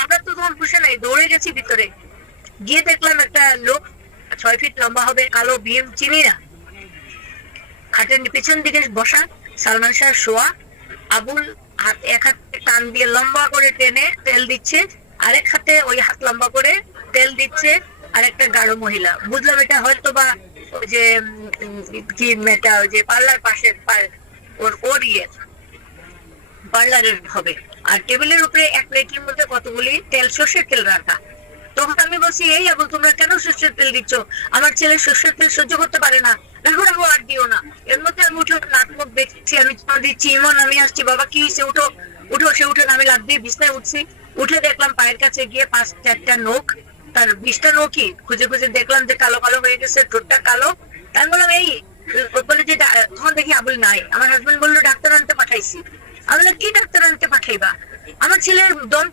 আমরা তো তখন বসে নাই, দৌড়ে গেছি ভিতরে, গিয়ে দেখলাম একটা লোক 6 ফিট লম্বা হবে, কালো ভীম, চিনি না, খাটের পেছন দিকে বসা, সালমান শাহ শোয়া, আবুল এক হাতে টান দিয়ে লম্বা করে টেনে তেল দিচ্ছে, আরেক হাতে ওই হাত লম্বা করে তেল দিচ্ছে, আর একটা গাঢ় মহিলা। বুঝলাম এটা হয়তো বা ওই যে কি মেয়েটা ওই যে পার্লার পাশে ওর ওর ইয়ে পার্লারের হবে। আর টেবিলের উপরে এক প্লেটের মধ্যে কতগুলি তেল, সর্ষের তেল রাখা। তখন আমি বলছি, এই আবুল তোমরা কেন সর্ষের তেল দিচ্ছ? আমার ছেলে সর্ষের তেল সহ্য করতে পারে না, রাখো রাখো আর দিও না। এর মধ্যে আমি উঠে নাক মুখ দেখছি, আমি তোমার দিচ্ছি, ইমন আমি আসছি, বাবা কি হয়েছে, উঠো উঠো। সে উঠে আমি লাফ দিয়ে বিছনায় উঠছি, উঠে দেখলাম পায়ের কাছে গিয়ে 5-4টা নখ, তার 20টা নখই খুঁজে খুঁজে দেখলাম যে কালো কালো হয়ে গেছে, ঠোঁটটা কালো। আমি বললাম এই, বলে যে তখন দেখি আবুল নাই। আমার হাজবেন্ড বললো ডাক্তার আনতে পাঠাইছি। আমি বললাম কি ডাক্তার আনতে পাঠাইবা? আমার ছেলের দম